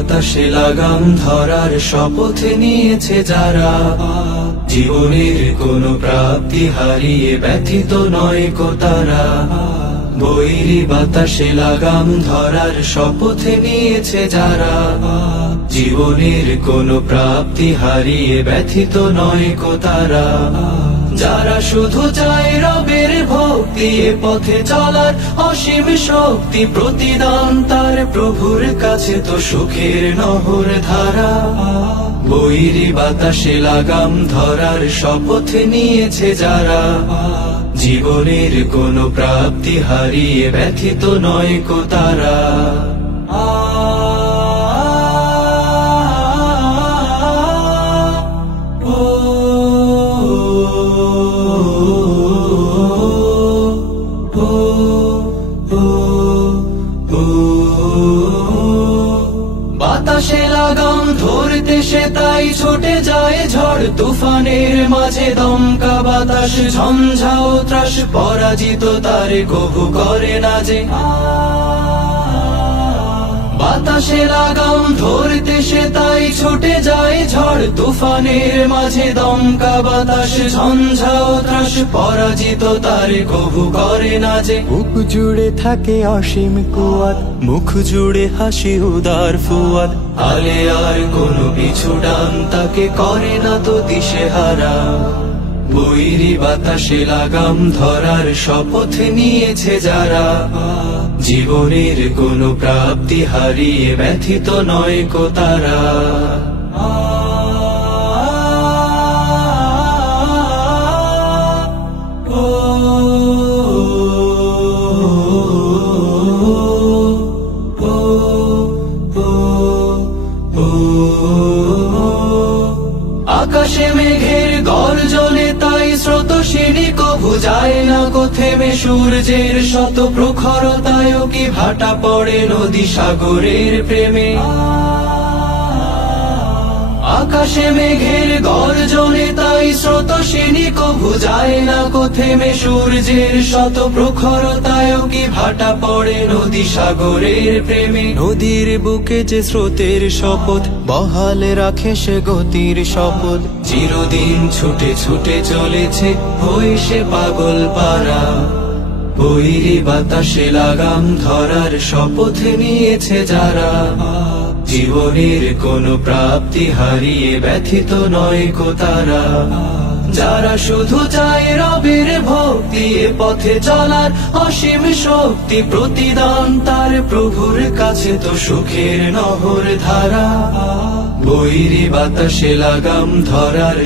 বাতাসে লাগাম ধরার শপথ নিয়েছে যারা, জীবনের কোনো প্রাপ্তি হারিয়ে ব্যথিত নয় কো তারা। বৈরী বাতাসে লাগাম ধরার শপথ নিয়েছে যারা, জীবনের কোনো প্রাপ্তি হারিয়ে ব্যথিত নয় কো তারা। যারা শুধু চায় রবের ভক্তি, এ পথে চলার অসীম শক্তি, প্রতিদান তার প্রভুর কাছে তো সুখের নহর ধারা। বৈরী বাতাসে লাগাম ধরার শপথ নিয়েছে যারা, জীবনের কোনো প্রাপ্তি হারিয়ে ব্যথিত নয় কো তারা। বাতাসে লাগাম ধরতে সে তাই ছুটে যায় ঝড় তুফানের মাঝে, দমকা বাতাস ঝঞ্ঝাও ত্রাস, পরাজিত তারে কভু করে না যে। বাতাসে লাগাম ধরতে সে তাই ছুটে যায় ঝড় তুফানের মাঝে, দমকা বাতাস ঝঞ্ঝাও ত্রাস, পরাজিত তারে কভু করে না যে। বুক জুড়ে থাকে অসীম কুয়াত, মুখ জুড়ে হাসি উদার ফুয়াদ, আলে আর কোনো পিছু ডান তাকে করে না তো দিশেহারা। বৈরী বাতাসে লাগাম ধরার শপথ নিয়েছে যারা, জীবনের কোনো প্রাপ্তি হারিয়ে ব্যথিত নয় কো তারা। আকাশে মেঘের গর্জনে তাই স্রোতস্বিনী কভু যায় না কো থেমে, সূর্যের শত প্রখরতায়ও কি ভাটা পড়ে নদী সাগরের প্রেমে। আকাশে মেঘের গর্জনে তাই স্রোতস্বিনী কভু যায় না কো থেমে, সূর্যের শত প্রখরতায়ও কি ভাটা পড়ে নদী সাগরের প্রেমে। নদীর বুকে যে স্রোতের শপথ, বহাল রাখে সে গতির শপথ, চিরদিন ছুটে ছুটে চলেছে হয়ে সে পাগল পারা। বৈরী বাতাসে লাগাম ধরার শপথ নিয়েছে যারা, জীবনের কোনো প্রাপ্তি হারিয়ে ব্যথিত নয় কো তারা। যারা শুধু চায় রবের ভক্তি, এ পথে চলার অসীম শক্তি, প্রতিদান তার প্রভুর কাছে তো সুখের নহর ধারা। বৈরী বাতাসে লাগাম ধরার